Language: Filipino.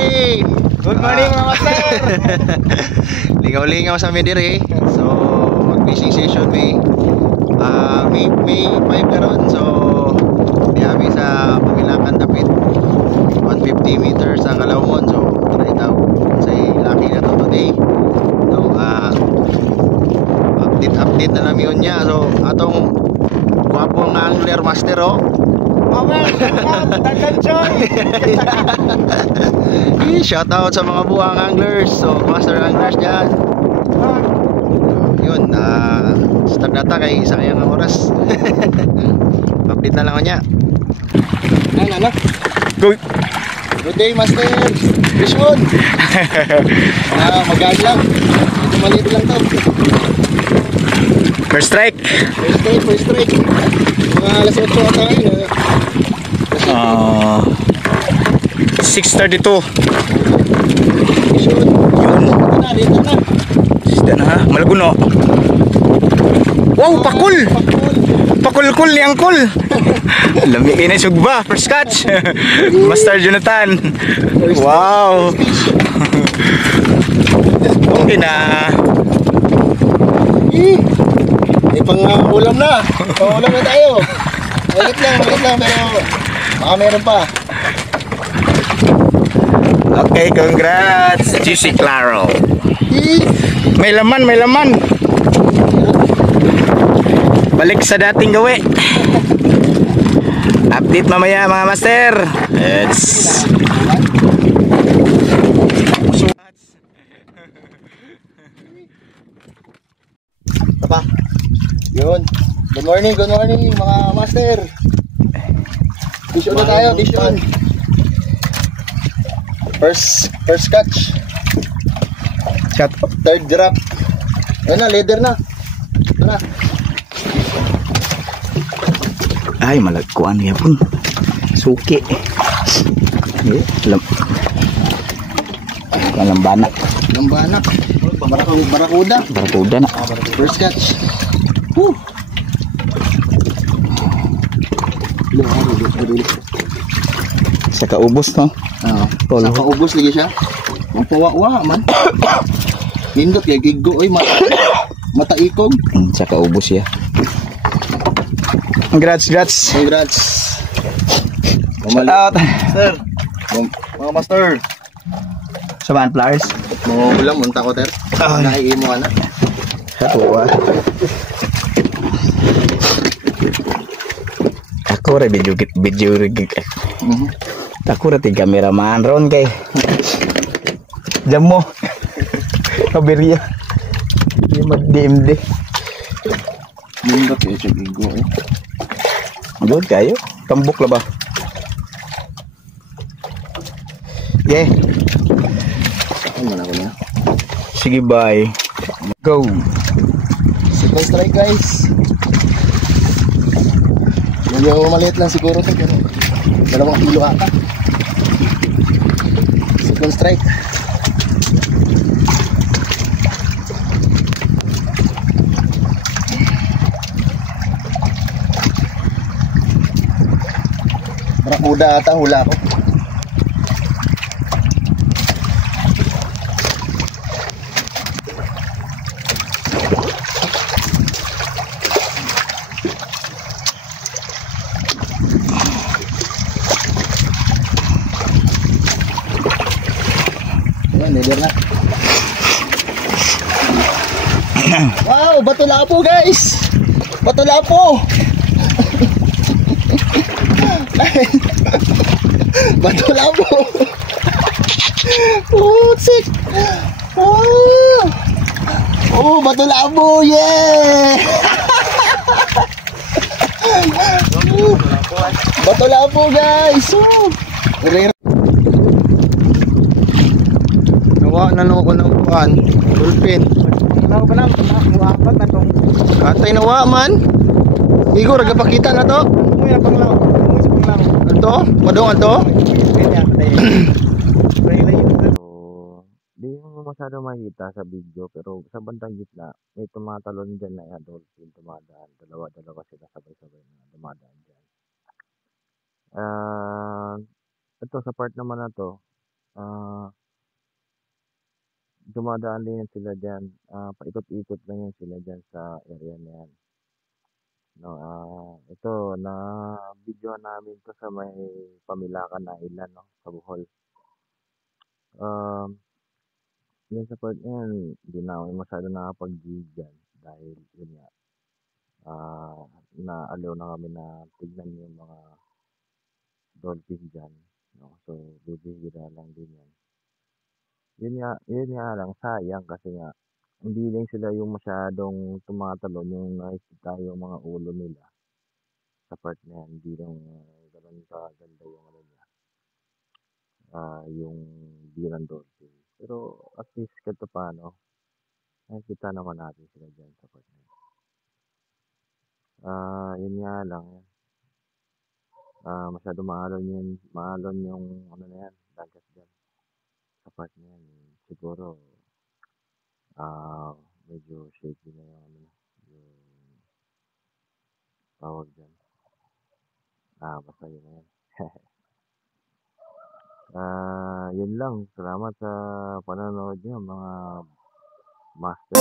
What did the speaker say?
day! Good morning mga master! Lingaw-lingaw sa Mediri. So, mag-fishing session may 5 karon. So, diami sa Pamilakan Dapit. 150 meters ang Kalawmon. So, try daw. Say lucky na to today. So, update na namin yun niya. So, atong gwapong angler master shout out sa mga buwang anglers. So master anglers dyan. Yun, start data kay sayang ang oras. Update na lang ako niya. Ano? Good day master. Fish on. Magaan lang. Ito maliit lang to. First strike. First strike. Mga alas 8 ata ngayon. 6:32. Yun. Dito na. Isda na ha. Malaguno. Wow, pakul. Pakul-kul ni Angkol. Lami kayo na sugba. First catch. Master Jonathan. Wow. Okay na. May pang-ulam na. Pang-ulam na tayo. Ulit lang pero baka meron pa. Okay, congrats. Juicy Claro. May laman. Balik sa dating gawi. Update mamaya mga master. It's Tapa. Yun. Good morning mga master. Fish on na tayo, fish on. First catch. shot. Third drop. Ayun na, leader na. Ito na. Ay, malagkuan niya pun. Suki. Lambanak. Barakuda na. First catch. Sa kaubos no? Sa kaubos lagi siya. Mapawa-wa man. Nindot kay gigo oy mataikog. Sa kaubos ya. Congrats. Shout out. Sir. Mga master. Samaan flowers. Mga ulam unta ko ter. Naiimo ana. Hawa. Ako ra video Ako ra ti cameraman ron kay. Jam mo. Kaberya. Di mag-DMD. Nindot kay siya gigo eh. Good kayo. Tambok la ba? Yeah. Ano na ko niya? Sige, bye. Go. Second strike guys. Medyo maliit lang siguro ito pero 2 kilo ata. Second strike. Barakuda ata hula ko. Leader na. Wow, bato lapo guys. Bato lapo. Bato lapo. Sick. Bato lapo. Yeah. Bato lapo guys. Nawa na lang ako ng buwan. Dolphin. Ano ba lang? Muapat na tong. Katay nawa man. Igo ragapakita na to. Umuya panglaw. Ato? Madong ato? Di mo masyado makita sa video pero sa bandang gitna may tumatalon dyan na dolphin dumadaan. Dalawa sila sabay-sabay na dumadaan dyan. Ito sa part naman na to Ah, dumadaan din yan sila diyan, paikot-ikot lang yan sila diyan sa area na yan, 'no. Ito na-videohan namin 'to sa may Pamilacan Island 'no, sa Bohol. Um, Diyan sa part na yan, hindi na ako masyadong nakapag-gig diyan dahil yun nga, na-allow na kami na tignan yung mga dolphin diyan, 'no. So, bibihira lang din yan. Yun nga lang sayang kasi nga hindi lang sila yung masyadong tumatalon, yung nakikita yung mga ulo nila sa part na yan, hindi lang gano'n kaganda yung ano niya, yung bilang dolphin. Pero at least kahit papaano nakikita naman natin sila diyan sa part na yan. Yun nga lang, masyadong maalon yung ano na yan, dagat diyan sa part na yan. Siguro, ah, medyo shaky na yung ano, yung tawag diyan. Basta yun na yan. Yun lang. Salamat sa panonood niyo mga master.